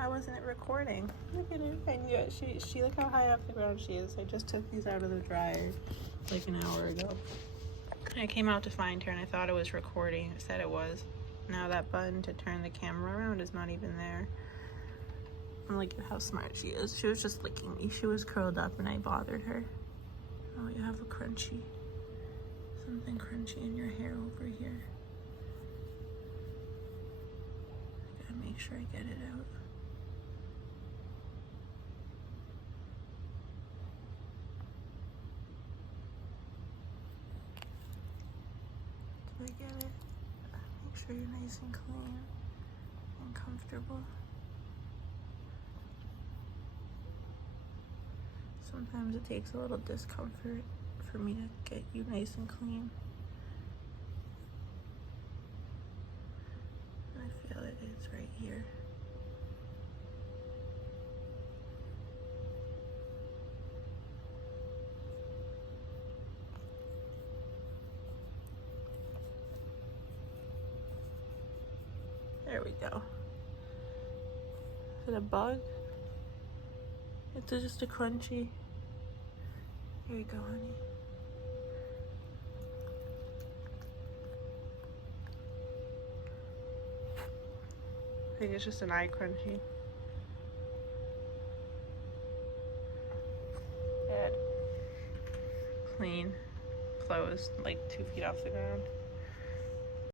Why wasn't it recording? Look at her. I knew it. She look how high off the ground she is. I just took these out of the dryer like an hour ago. I came out to find her and I thought it was recording. It said it was. Now that button to turn the camera around is not even there. And look at how smart she is. She was just licking me. She was curled up and I bothered her. Oh, you have a crunchy. Something crunchy in your hair over here. I gotta make sure I get it out. Do I get it? Make sure you're nice and clean and comfortable. Sometimes it takes a little discomfort for me to get you nice and clean. I feel it, it's right here. There we go. Is it a bug? It's just a crunchy. Here you go, honey. I think it's just an eye crunchy. Good. Clean. Closed, like 2 feet off the ground.